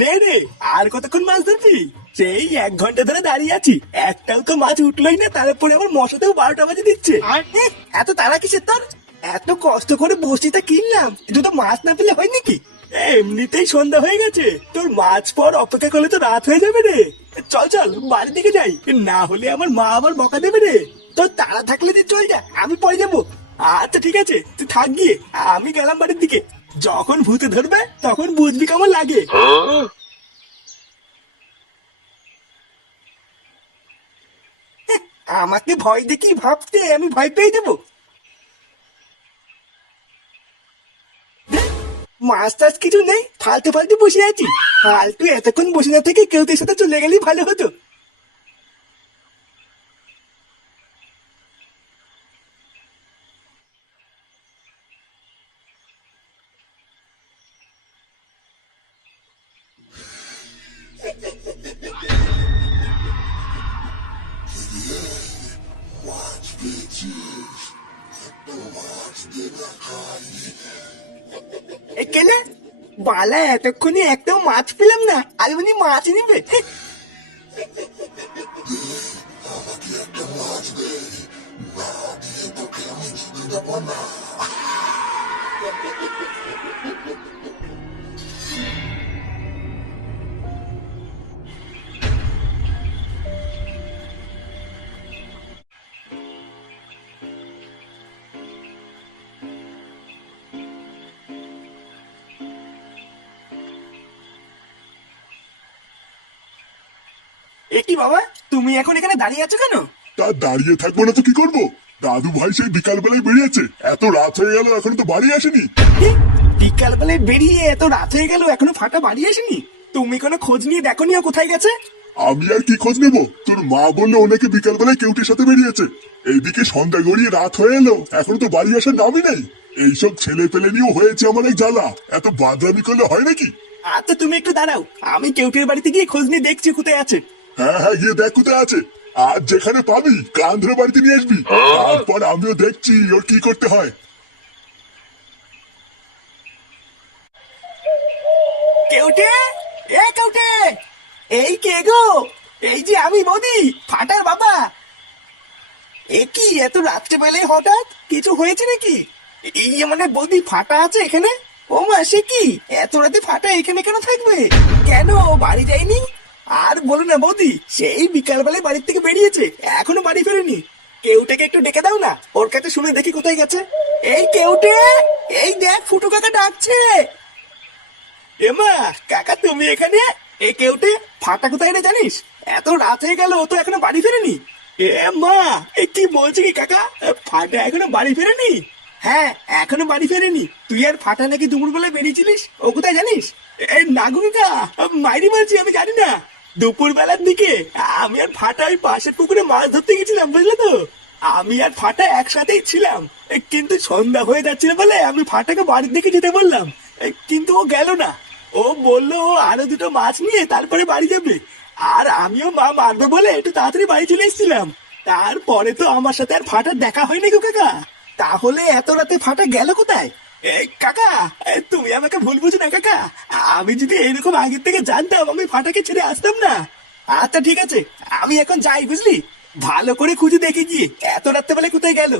নে রে, আর কতক্ষণ মাছ ধরবি? সেই 1 ঘন্টা ধরে দাঁড়িয়ে আছি, একটাও তো মাছ উঠলোই না, তারপরে আমার মশাতেও 12টা বাজে দিচ্ছে। এত তারা কিসের তোর? এত কষ্ট করে বসিটা কিনলাম, দুটো মাছ না পেলে হয় নাকি? এমনিতেই সন্ধ্যা হয়ে গেছে, তোর মাছ পর অপেক্ষা করলে তো রাত হয়ে যাবে রে। চল চল বাড়ির দিকে যাই, না হলে আমার মা আবার বকা দেবে রে। তোর তাড়া থাকলে তুই চল যা, আমি পরে যাবো। আচ্ছা ঠিক আছে, তুই থাক গিয়ে, আমি গেলাম বাড়ির দিকে। যখন ভূতে ধরবে তখন বুঝবি কেমন লাগে। আমাকে ভয় দেখি ভাবতে আমি ভয় পেয়ে যাবো? মাছ টাছ কিছু নেই, ফালতু ফালতু বসে আছি। ফালতু এতক্ষণ বসে না থেকে কেউ তোর সাথে চলে গেলেই ভালো হতো। কেলে বালা, এতক্ষণে একটাও মাছ পেলাম না, আর উনি মাছ নিবে? এ কি বাবা, তুমি এখন এখানে দাঁড়িয়ে আছো কেন? তা দাঁড়িয়ে থাকবো না তো কি করবো? দাদু ভাই সেই বিকাল বেলায় বেরিয়েছে, এত রাত হয়ে গেল এখনো তো বাড়ি আসেনি। বিকাল বেলায় বেরিয়ে এত রাত হয়ে গেল এখনো ফাটা বাড়ি আসেনি? তুমি কোনো খোঁজ নিয়ে দেখো নি ও কোথায় গেছে? আমি আর কি খোঁজ নেবো? তোর মা বললো অনেকে বিকাল বেলায় কেউটির সাথে বেরিয়েছে। এইদিকে সন্ধ্যা গড়িয়ে রাত হয়ে এলো, এখনো তো বাড়ি আসার নামই নেই। এইসব ছেলে পেলে নিয়েও হয়েছে আমার এক জ্বালা, এত বাদরামি করলে হয় নাকি? আচ্ছা তুমি একটু দাঁড়াও, আমি কেউটের বাড়িতে গিয়ে খোঁজ নিয়ে দেখছি কোথায় আছে। হ্যাঁ হ্যাঁ, গিয়ে দেখ কোথায় আছে। আজ যেখানে পাবি কান ধরে বাড়িতে নিয়ে আসবি, তারপর আমিও দেখছি ওর কি করতে হয়। কেউটে, এ কেউটে, এই কে গো? এই যে আমি বৌদি, ফাটার বাবা। এ কি এত রাত্রে বেলায় হঠাৎ, কিছু হয়েছে নাকি? এই মানে বৌদি ফাটা আছে এখানে? ও মা, সে কি এত রাতে ফাটা এখানে কেন থাকবে? কেন ও বাড়ি যায়নি? আর বলো না বৌদি, সেই বিকাল বেলায় বাড়ির থেকে বেরিয়েছে, এখনো বাড়ি ফেরেনি। কেউটাকে একটু ডেকে দাও না, ওর কাছে শুনে দেখি কোথায় গেছে। এই কেউটে, এই দেখ ফুটু কাকা ডাকছে। এমা, কাকা তুমি এখানে? এ কেউটে, ফাটা কোথায় রে জানিস? এত রাত হয়ে গেল, ও তো এখনো বাড়ি ফেরেনি। এ মা, এ কি বলছে কি কাকা, ফাটা এখনো বাড়ি ফেরেনি? হ্যাঁ, এখনো বাড়ি ফেরেনি। তুই আর ফাটা নাকি দুপুর বেলায় বেরিয়েছিলিস, ও কোথায় জানিস? না গো কাকা, মাইরি বলছি, আমি জানি না। দুপুর বেলার দিকে আমি আর ফাটা ওই পাশের পুকুরে মাছ ধরতে গেছিলাম, বুঝলে তো। আমি আর ফাটা একসাথেই ছিলাম, কিন্তু সন্ধ্যা হয়ে যাচ্ছিল বলে আমি ফাটাকে বাড়ির দিকে যেতে বললাম, কিন্তু ও গেল না। ও বললো ও আরো দুটো মাছ নিয়ে তারপরে বাড়ি যাবে। আর আমিও মা মারবে বলে একটু তাড়াতাড়ি বাড়ি চলে এসেছিলাম। তারপরে তো আমার সাথে আর ফাটার দেখা হয়নি গো কাকা। তাহলে এত রাতে ফাটা গেল কোথায়? কাকা, তুমি আমাকে ভুল বুঝো না কাকা। আমি যদি এরকম আগের থেকে জানতাম, আমি ফাটাকে ছেড়ে আসতাম না। আচ্ছা ঠিক আছে, আমি এখন যাই, বুঝলি। ভালো করে খুঁজে দেখে গিয়ে এত রাত্রে বেলায় কোথায় গেল।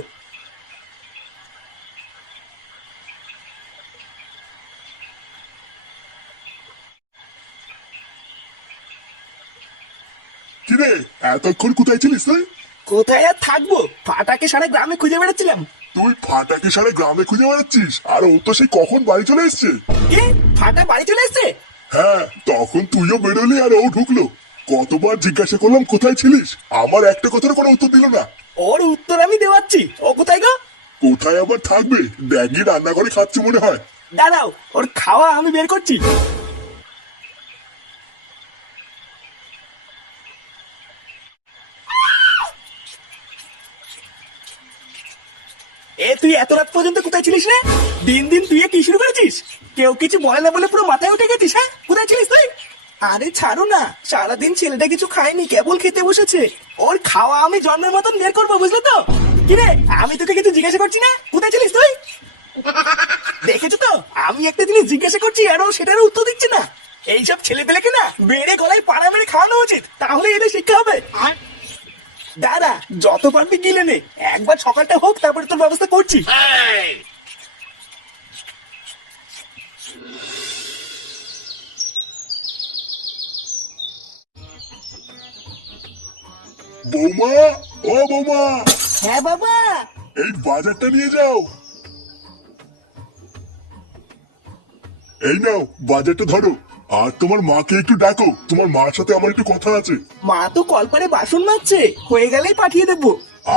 কিরে, এতক্ষণ কোথায় ছিলিস তুই? কোথায় আর থাকবো, ফাটাকে সারা গ্রামে খুঁজে বেড়াচ্ছিলাম। তুই ফাটাকে সারা গ্রামে খুঁজে বেড়াচ্ছিস, আর ও তো সেই কখন বাড়ি চলে এসছে। কি, ফাটা বাড়ি চলে এসছে? হ্যাঁ, তখন তুইও বেরোলি আর ও ঢুকলো। কতবার জিজ্ঞাসা করলাম কোথায় ছিলিস, আমার একটা কথার কোনো উত্তর দিল না। ওর উত্তর আমি দেওয়াচ্ছি, ও কোথায় গো? কোথায় আবার থাকবে, ব্যাগি রান্নাঘরে খাচ্ছে মনে হয়। দাঁড়াও, ওর খাওয়া আমি বের করছি। তুই এত রাত পর্যন্ত কোথায় ছিলিস রে? দিন দিন তুই কি শুরু করেছিস? কেউ কিছু বলে না বলে পুরো মাথায় উঠে গেছিস, হ্যাঁ? কোথায় ছিলিস তুই? আরে ছাড়ো না, সারাদিন ছেলেটা কিছু খায়নি, কেবল খেতে বসেছে। ওর খাওয়া আমি জন্মের মতন বের করবো, বুঝলে তো। কিরে, আমি তোকে কিছু জিজ্ঞাসা করছি না, কোথায় ছিলিস তুই? দেখেছো তো, আমি একটা জিনিস জিজ্ঞাসা করছি আর ও সেটার উত্তর দিচ্ছে না। এইসব ছেলে পেলেকে না বেড়ে গলায় পাড়া মেরে খাওয়ানো উচিত, তাহলে এদের শিক্ষা হবে। দাদা যত পারবি গিলে নে, একবার সকালটা হোক তারপরে তোর ব্যবস্থা করছি। বৌমা, ও বৌমা, হ্যাঁ বাবা। এই বাজারটা নিয়ে যাও। এই নাও বাজারটা ধরো। আর তোমার মাকে একটু ডাকো, তোমার মার সাথে আমার একটু কথা আছে। মা তো কলপারে বাসন মাজছে, হয়ে গেলেই পাঠিয়ে দেবো।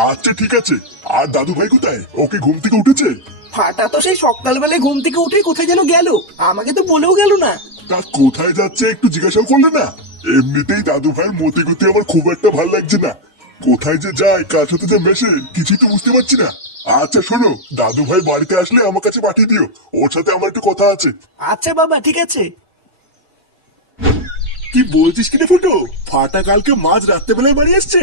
আচ্ছা ঠিক আছে। আর দাদু ভাই কোথায়? ওকে ঘুম থেকে উঠেছে? ফাটা তো সেই সকালবেলায় ঘুম থেকে উঠে কোথায় যেন গেল, আমাকে তো বলেও গেল না। তা কোথায় যাচ্ছে একটু জিজ্ঞাসাও করলে না? এমনিতেই দাদু ভাইয়ের মতি গতি আমার খুব একটা ভালো লাগছে না। কোথায় যে যায়, কার সাথে যে মেশে, কিছুই তো বুঝতে পারছি না। আচ্ছা শোনো, দাদু ভাই বাড়িতে আসলে আমার কাছে পাঠিয়ে দিও, ওর সাথে আমার একটু কথা আছে। আচ্ছা বাবা ঠিক আছে। কি বলছিস কিরে ফুটো? ফাটা কালকে মাঝ রাত্রেবেলায় বাড়ি আসছে?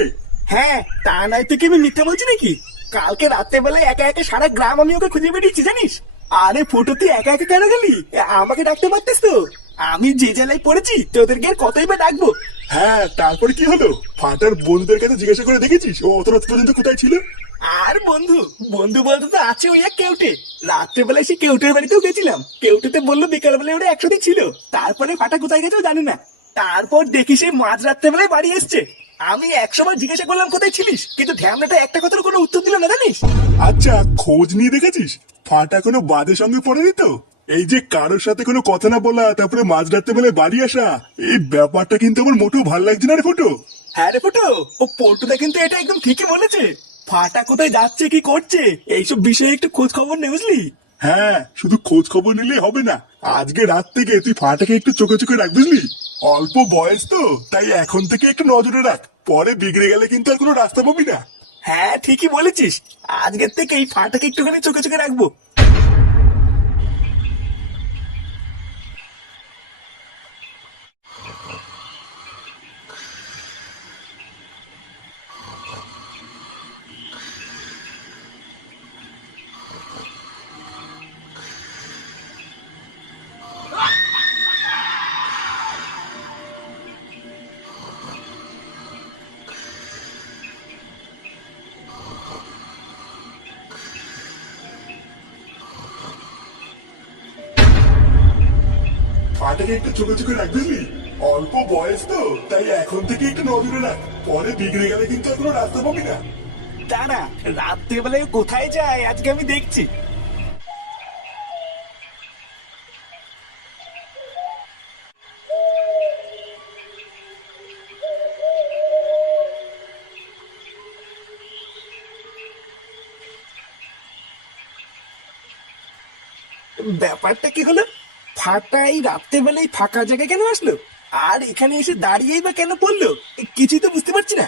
হ্যাঁ, তা নয় তো কি আমি মিথ্যে বলছি নাকি? কালকে রাত্রেবেলায় একা একা সারা গ্রাম আমি ওকে খুঁজে বেরিয়েছি জানিস। আরে ফুটো তুই একা একা কেন গেলি? আমাকে ডাকতে পারতিস তো। আমি যে জেলায় পড়েছি তোদেরকে আর কতই বা ডাকবো। হ্যাঁ, তারপরে কি হলো? ফাটার বন্ধুদের কাছে জিজ্ঞাসা করে দেখেছিস ও অত রাত পর্যন্ত কোথায় ছিল? আর বন্ধু বন্ধু বলতে তো আছে ওই এক কেউটে। রাত্রেবেলায় সে কেউটের বাড়িতেও গেছিলাম, কেউটেতে বললো বিকালবেলায় ওরা একসাথে ছিল। তারপরে ফাটা কোথায় গেছেও জানি না। তারপর দেখি সে মাঝ রাত্রেবেলায় বাড়ি এসছে। আমি 100 বার জিজ্ঞাসা করলাম কোথায় ছিলিস, কিন্তু ঢ্যামনাটা একটা কথার কোনো উত্তর দিল না জানিস। আচ্ছা, খোঁজ নিয়ে দেখেছিস ফাটা কোনো বাজে সঙ্গে পড়েনি তো? এই যে কারোর সাথে কোনো কথা না বলা, তারপরে মাঝরাতে বেলায় বাড়ি আসা, এই ব্যাপারটা কিন্তু আমার মোটেও ভালো লাগছে না রে ফুটো। হ্যাঁ রে ফুটো, ও পল্টুদা কিন্তু এটা একদম ঠিকই বলেছে। ফাটা কোথায় যাচ্ছে কি করছে এইসব বিষয়ে একটু খোঁজ খবর নে বুঝলি। হ্যাঁ, শুধু খোঁজ খবর নিলে হবে না, আজকে রাত থেকে তুই ফাটাকে একটু চোখে চোখে রাখ বুঝলি। অল্প বয়স তো, তাই এখন থেকে একটু নজরে রাখ, পরে বিগড়ে গেলে কিন্তু আর কোনো রাস্তা পাবি না। হ্যাঁ ঠিকই বলেছিস, আজকের থেকে এই ফাটাকে একটুখানি চোখে চোখে রাখবো। ফাটাকে একটু চোখে চোখে রাখ বুঝলি। অল্প বয়স তো, তাই এখন থেকে একটু নজরে রাখ, পরে বিগড়ে গেলে কিন্তু আর কোনো রাস্তা পাবি না। দাঁড়া, রাত্রেবেলায় কোথায় যায় আজকে আমি দেখছি। ব্যাপারটা কি হলো? ফাটা এই রাত্রেবেলায় ফাঁকা জায়গায় কেন আসলো? আর এখানে এসে দাঁড়িয়েই বা কেন পড়লো? কিছুই তো বুঝতে পারছি না।